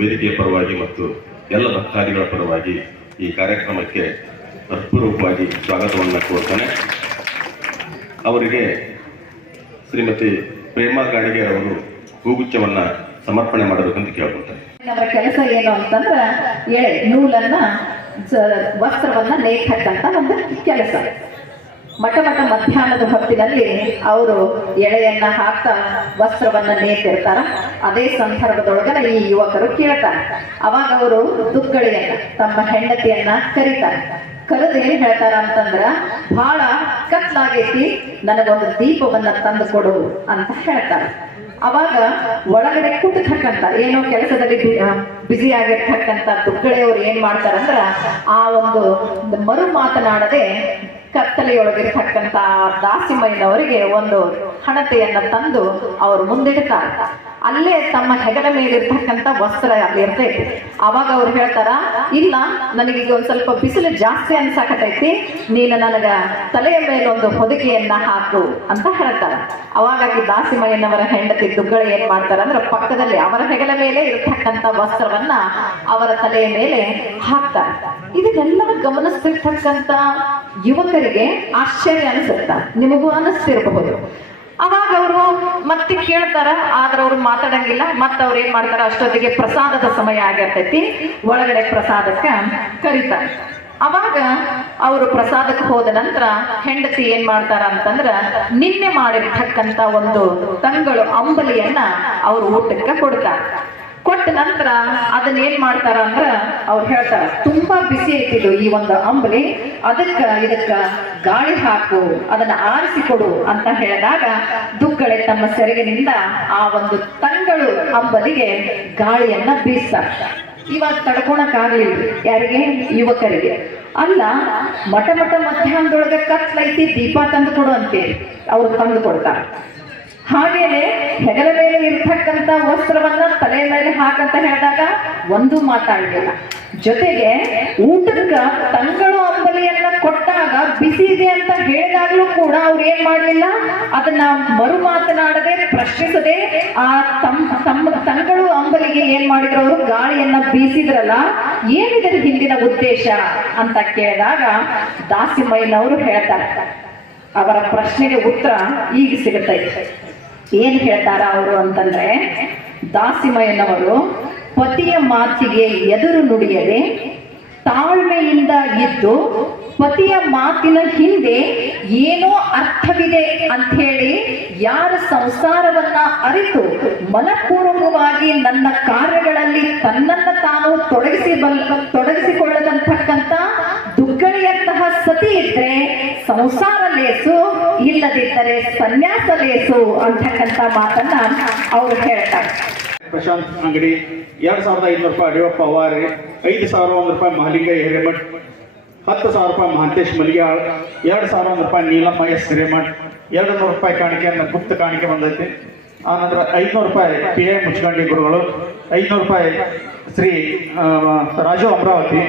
ವೇದಿಕೆಯ ಪರವಾಗಿ ಮತ್ತು ಎಲ್ಲ ಭಕ್ತಾದಿಗಳ ಪರವಾಗಿ ಈ ಕಾರ್ಯಕ್ರಮಕ್ಕೆ ಹೃತ್ಪೂರ್ವಕವಾಗಿ ಸ್ವಾಗತವನ್ನು ಕೋರ್ತಾನೆ. ಅವರಿಗೆ ಶ್ರೀಮತಿ ಪ್ರೇಮಾ ಗಾಣಿಗೆ ಅವರು ಹೂಗುಚ್ಛವನ್ನು ಸಮರ್ಪಣೆ ಮಾಡಬೇಕಂತ ಕೇಳ್ಕೊಳ್ತಾರೆ. ಅವರ ಕೆಲಸ ಏನು ಅಂತಂದ್ರೆ ಎಳೆ ನೂಲನ್ನ ವಸ್ತ್ರವನ್ನ ನೇಯ್ತಕ್ಕಂತ ಒಂದು ಕೆಲಸ. ಮಠ ಮಧ್ಯಾಹ್ನದ ಹೊತ್ತಿನಲ್ಲಿ ಅವರು ಎಳೆಯನ್ನ ಹಾಕ್ತಾ ವಸ್ತ್ರವನ್ನ ನೇಯ್ತಿರ್ತಾರ. ಅದೇ ಸಂದರ್ಭದೊಳಗನ ಈ ಯುವಕರು ಕೇಳ್ತಾರೆ. ಅವಾಗ ಅವರು ದುಗ್ಗಳಿಯನ್ನ ತಮ್ಮ ಹೆಂಡತಿಯನ್ನ ಕರೀತಾರೆ. ಕರೆದು ಏನ್ ಹೇಳ್ತಾರ ಅಂತಂದ್ರ, ಬಹಳ ಕತ್ಲಾಗೈತಿ, ನನಗೊಂದು ದೀಪವನ್ನ ತಂದು ಕೊಡು ಅಂತ ಹೇಳ್ತಾರೆ. ಅವಾಗ ಒಳಗಡೆ ಕುಟ್ಟತಕ್ಕಂತ ಏನೋ ಕೆಲಸದಲ್ಲಿ ಬ್ಯುಸಿ ಆಗಿರ್ತಕ್ಕಂಥ ದುಗ್ಗಳೆಯವರು ಏನ್ ಮಾಡ್ತಾರಂದ್ರ, ಆ ಒಂದು ಮರು ಮಾತನಾಡದೆ ಕತ್ತಲೆಯೊಳಗಿರ್ತಕ್ಕಂಥ ದಾಸಿಮಯ್ಯನವರಿಗೆ ಒಂದು ಹಣತೆಯನ್ನ ತಂದು ಅವರು ಮುಂದಿಡ್ತಾರೆ. ಅಲ್ಲೇ ತಮ್ಮ ಹೆಗಲ ಮೇಲಿರ್ತಕ್ಕಂಥ ವಸ್ತ್ರ ಅಲ್ಲಿ ಇರ್ತೈತಿ. ಅವಾಗ ಅವ್ರು ಹೇಳ್ತಾರ, ಇಲ್ಲ ನನಗೀಗ ಒಂದ್ ಸ್ವಲ್ಪ ಬಿಸಿಲು ಜಾಸ್ತಿ ಅನ್ಸಾಕತೈತಿ, ನೀನು ನನಗ ತಲೆಯ ಮೇಲೆ ಒಂದು ಹೊದಿಕೆಯನ್ನ ಹಾಕು ಅಂತ ಹೇಳ್ತಾರ. ಅವಾಗಾಗಿ ದಾಸಿಮಯ್ಯನವರ ಹೆಂಡತಿ ದುಗ್ಗಳ ಏನ್ ಮಾಡ್ತಾರ ಅಂದ್ರೆ, ಪಕ್ಕದಲ್ಲಿ ಅವರ ಹೆಗಲ ಮೇಲೆ ಇರ್ತಕ್ಕಂಥ ವಸ್ತ್ರವನ್ನ ಅವರ ತಲೆಯ ಮೇಲೆ ಹಾಕ್ತಾರೆ. ಇದನ್ನೆಲ್ಲ ಗಮನಿಸ್ತಿರ್ತಕ್ಕಂಥ ಯುವಕರಿಗೆ ಆಶ್ಚರ್ಯ ಅನಿಸುತ್ತ, ನಿಮಗೂ ಅನಿಸ್ತಿರಬಹುದು. ಅವಾಗ ಅವರು ಮತ್ತೆ ಕೇಳ್ತಾರ, ಆದ್ರೆ ಅವ್ರು ಮಾತಾಡಂಗಿಲ್ಲ. ಮತ್ತೆ ಅವ್ರು ಏನ್ ಮಾಡ್ತಾರ, ಅಷ್ಟೊತ್ತಿಗೆ ಪ್ರಸಾದದ ಸಮಯ ಆಗಿರ್ತೈತಿ, ಒಳಗಡೆ ಪ್ರಸಾದಕ್ಕೆ ಕರೀತಾರೆ. ಅವಾಗ ಅವರು ಪ್ರಸಾದಕ್ಕೆ ಹೋದ ನಂತರ ಹೆಂಡತಿ ಏನ್ ಮಾಡ್ತಾರ ಅಂತಂದ್ರ, ನಿನ್ನೆ ಮಾಡಿರ್ತಕ್ಕಂಥ ಒಂದು ತಂಗಳು ಅಂಬಲಿಯನ್ನ ಅವರು ಊಟಕ್ಕೆ ಕೊಡ್ತಾರೆ. ಕೊಟ್ಟ ನಂತರ ಅದನ್ನ ಏನ್ ಮಾಡ್ತಾರ ಅಂದ್ರ, ಅವ್ರು ಹೇಳ್ತಾರ, ತುಂಬಾ ಬಿಸಿ ಐತಿದು ಈ ಒಂದು ಅಂಬಲಿ, ಇದಕ್ಕ ಗಾಳಿ ಹಾಕು, ಅದನ್ನ ಆರಿಸಿಕೊಡು ಅಂತ ಹೇಳಿದಾಗ ದುಗ್ಗಳೆ ತಮ್ಮ ಸೆರಗಿನಿಂದ ಆ ಒಂದು ತಂಗಳು ಅಂಬಲಿಗೆ ಗಾಳಿಯನ್ನ ಬೀಸ್ತಾರೆ. ಇವಾಗ ತಡ್ಕೊಳಕ್ಕಾಗ್ಲಿಲ್ಲ ಯಾರಿಗೆ, ಯುವಕರಿಗೆ. ಅಲ್ಲ, ಮಠ ಮಧ್ಯಾಹ್ನದೊಳಗೆ ಕತ್ಲೈತಿ, ದೀಪ ತಂದು ಕೊಡು ಅಂತೇಳಿ ಅವ್ರು ತಂದು ಕೊಡ್ತಾರೆ. ಹಾಗೇನೆ ಹೆಗಲ ಮೇಲೆ ಇರ್ತಕ್ಕಂಥ ವಸ್ತ್ರವನ್ನ ತಲೆ ಮೇಲೆ ಹಾಕಂತ ಹೇಳಿದಾಗ ಒಂದು ಮಾತಾಡಲಿಲ್ಲ. ಜೊತೆಗೆ ಊಟಕ್ಕ ತಂಗಳು ಅಂಬಲಿಯನ್ನ ಕೊಟ್ಟಾಗ ಬಿಸಿ ಇದೆ ಅಂತ ಹೇಳಿದಾಗ್ಲೂ ಕೂಡ ಅವ್ರು ಏನ್ ಮಾಡ್ಲಿಲ್ಲ, ಅದನ್ನ ಮರು ಮಾತನಾಡದೆ ಪ್ರಶ್ನಿಸದೆ ಆ ತಂಗಳು ಅಂಬಲಿಗೆ ಏನ್ ಮಾಡಿದ್ರು, ಅವರು ಗಾಳಿಯನ್ನ ಬೀಸಿದ್ರಲ್ಲ, ಏನಿದೆ ಹಿಂದಿನ ಉದ್ದೇಶ ಅಂತ ಕೇಳಿದಾಗ ದಾಸಿಮಯ್ಯನವರು ಹೇಳ್ತಾರೆ. ಅವರ ಪ್ರಶ್ನೆಗೆ ಉತ್ತರ ಈಗ ಸಿಗುತ್ತೈತೆ. ಏನ್ ಹೇಳ್ತಾರ ಅವರು ಅಂತಂದ್ರೆ, ದಾಸಿಮಯ್ಯನವರು ಪತಿಯ ಮಾತಿಗೆ ಎದುರು ನುಡಿಯದೆ ತಾಳ್ಮೆಯಿಂದ ಇದ್ದು ಪತಿಯ ಮಾತಿನ ಹಿಂದೆ ಏನೋ ಅರ್ಥವಿದೆ ಅಂತ ಹೇಳಿ ಯಾರ ಸಂಸಾರವನ್ನ ಅರಿತು ಮನಪೂರ್ವಕವಾಗಿ ನನ್ನ ಕಾರ್ಯಗಳಲ್ಲಿ ತನ್ನನ್ನ ತಾನು ತೊಡಗಿಸಿಕೊಳ್ಳದಂತಕ್ಕಂಥ ದುಗ್ಗಳಿಯಂತಹ ಸತಿ ಇದ್ರೆ ಸಂಸಾರ ಲೇಸು, ಇಲ್ಲದಿದ್ದರೆ ಸನ್ಯಾಸ ಲೇಸು ಅಂತಕ್ಕಂಥ ಮಾತನ್ನ ಅವರು ಹೇಳ್ತಾರೆ. ಪ್ರಶಾಂತ್ ಅಂಗಡಿ 2500 ರೂಪಾಯಿ ಅಡಿಯಪ್ಪ ಅವಾರಿ, 5001 ರೂಪಾಯಿ ಮಹಾಲಿಂಗಯ್ಯ ಹಿರೇಮಠ್, 10,000 ರೂಪಾಯಿ ಮಹಾಂತೇಶ್ ಮಲಿಯಾಳ್, 2,001 ರೂಪಾಯಿ ನೀಲಮ್ಮ ಎಸ್ ಹಿರೇಮಠ್, 200 ರೂಪಾಯಿ ಕಾಣಿಕೆಯನ್ನು ಗುಪ್ತ ಕಾಣಿಕೆ ಬಂದೈತಿ. ಆನಂತರ 500 ರೂಪಾಯಿ PI ಮುಚ್ಕಂಡಿ ಗುರುಗಳು, 500 ರೂಪಾಯಿ ಶ್ರೀ ರಾಜು ಅಮರಾವತಿ,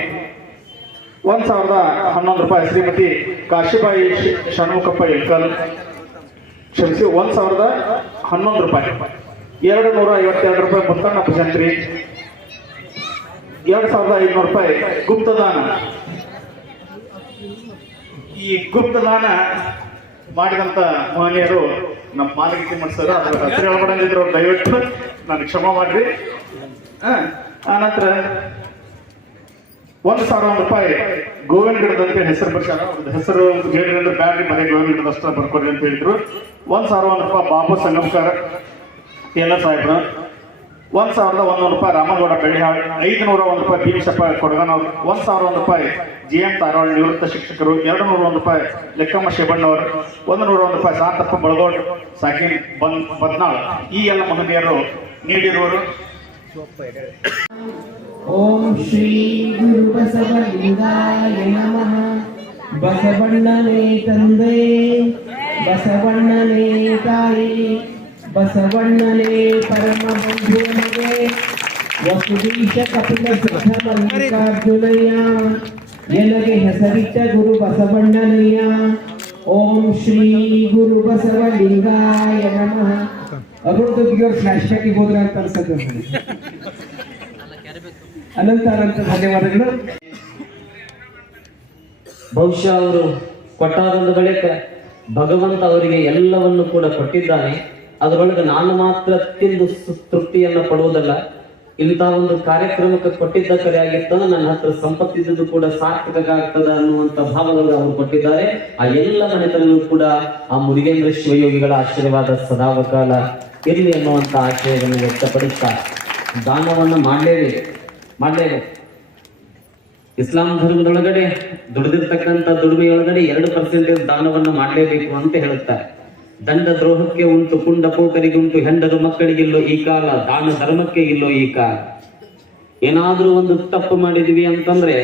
1,011 ರೂಪಾಯಿ ಶ್ರೀಮತಿ ಕಾಶಿಬಾಯಿ ಷಣ್ಮುಖಪ್ಪ ಇಳ್ಕಲ್, ಕ್ಷಮಿಸಿ 1,011 ರೂಪಾಯಿ, 252 ರೂಪಾಯಿ ಮುತ್ತಣ್ಣ ಭಜಂತ್ರಿ, 2,500 ರೂಪಾಯಿ ಗುಪ್ತದಾನ. ಈ ಗುಪ್ತದಾನ ಮಾಡಿದಂತ ಮಹನೀಯರು ನಮ್ಮ ಮಾಲಗಿ ತಿಮ್ಮಣ್ಣ, ಅದ್ರ ಹೆಸರು ಹೇಳ್ಬಿಡಂಗಿದ್ರು, ದಯವಿಟ್ಟು ನಾನು ಕ್ಷಮ ಮಾಡ್ರಿ. ಆನಂತರ 1,001 ರೂಪಾಯಿ ಗೋವಿಂದ ಗಿಡದಂತ ಹೆಸರು ಬರ್ಸಾರ, ಹೆಸರು ಹೇಳಿದ್ರೆ ಬ್ಯಾಡ್ರಿ, ಮನೆ ಗೋವಿಂದ ಗಿಡದಷ್ಟ ಬರ್ಕೊಡ್ರಿ ಅಂತ ಹೇಳಿದ್ರು. 1,001 ರೂಪಾಯಿ ಬಾಬು ಸಂಗಮಕರ್ ಟೇಲರ್ ಸಾಹೇಬ್ರ, 1,101 ರೂಪಾಯಿ ರಾಮಗೌಡ ಬೆಳ್ಳಿಹಾಳ್, 501 ರೂಪಾಯಿ ಭೀಮಶಪ್ಪ ಕೊಡಗನವ್ರು, 1,001 ರೂಪಾಯಿ GM ತಾರೋಳ್ ನಿವೃತ್ತ ಶಿಕ್ಷಕರು, 201 ರೂಪಾಯಿ ಲೆಕ್ಕಮ್ಮ ಶೇಬಣ್ಣವರು, 101 ರೂಪಾಯಿ ಶಾಂತಪ್ಪ ಬಳಗೋಡ್ ಸಾಕಿನ್ ಬದ್ನಾಳ್. ಈ ಎಲ್ಲ ಮಹನೀಯರು ನೀಡಿರುವರು. ಓಂ ಶ್ರೀ ಗುರು ಬಸವಲಿಂಗಾಯ ನಮಃ. ಬಸವಣ್ಣನೇ ತಂದೆ, ಬಸವಣ್ಣನೇ ತಾಯಿ, ಬಸವಣ್ಣನೇ ಪರಮ ಬಂಧುವನಿಗೆ ವಸುದೀಶ ಕಪಿಲ ಸಿದ್ಧ ಮಲ್ಲಿಕಾರ್ಜುನಯ್ಯ ಎನಗೆ ಹೆಸರಿಟ್ಟ ಗುರು ಬಸವಣ್ಣನಯ್ಯ. ಓಂ ಶ್ರೀ ಗುರು ಬಸವಲಿಂಗಾಯ ನಮಃ. ಅಭಿವೃದ್ಧಿಯವ್ರು ಫ್ಲಾಶ್ ಟ್ಯಾಗಿಗೆ ಹೋದ್ರೆ ಅಂತ ಅನ್ಸುತ್ತೆ. ಅನಂತ ಧನ್ಯವಾದಗಳು. ಬಹುಶಃ ಅವರು ಕೊಟ್ಟಾದ ಬಳಿಕ ಭಗವಂತ ಅವರಿಗೆ ಎಲ್ಲವನ್ನು ಕೂಡ ಕೊಟ್ಟಿದ್ದಾನೆ. ಅದರೊಳಗೆ ನಾನು ಮಾತ್ರ ತಿಂದು ತೃಪ್ತಿಯನ್ನ ಪಡುವುದಲ್ಲ, ಇಂತಹ ಒಂದು ಕಾರ್ಯಕ್ರಮಕ್ಕೆ ಕೊಟ್ಟಿದ್ದ ಕರೆ ಆಗಿತ್ತು, ನನ್ನ ಹತ್ರ ಸಂಪತ್ತಿದ್ದು ಕೂಡ ಸಾರ್ಥಕ ಆಗ್ತದ ಅನ್ನುವಂತ ಭಾವದಲ್ಲಿ ಅವರು ಕೊಟ್ಟಿದ್ದಾರೆ. ಆ ಎಲ್ಲ ಮನೆತನಗಳು ಕೂಡ ಆ ಮುರುಗೇಂದ್ರ ಶಿವಯೋಗಿಗಳ ಆಶೀರ್ವಾದ ಸದಾವಕಾಲ ಇರಲಿ ಅನ್ನುವಂತ ಆಶಯವನ್ನು ವ್ಯಕ್ತಪಡಿಸ್ತಾರೆ. ದಾನವನ್ನು ಮಾಡಲೇಬೇಕು. ಇಸ್ಲಾಂ ಧರ್ಮದೊಳಗಡೆ ದುಡಿದಿರ್ತಕ್ಕಂಥ ದುಡಿಮೆಯೊಳಗಡೆ 2% ದಾನವನ್ನು ಮಾಡಲೇಬೇಕು ಅಂತ ಹೇಳುತ್ತಾರೆ. ದಂಡ ದ್ರೋಹಕ್ಕೆ ಉಂಟು, ಪುಂಡ ಪೋಕರಿಗುಂಟು, ಹೆಂಡರು ಮಕ್ಕಳಿಗಿಲ್ಲೋ ಈ ಕಾಲ, ದಾನ ಧರ್ಮಕ್ಕೆ ಇಲ್ಲೋ ಈ ಕಾಲ. ಏನಾದ್ರೂ ಒಂದು ತಪ್ಪು ಮಾಡಿದ್ವಿ ಅಂತಂದ್ರೆ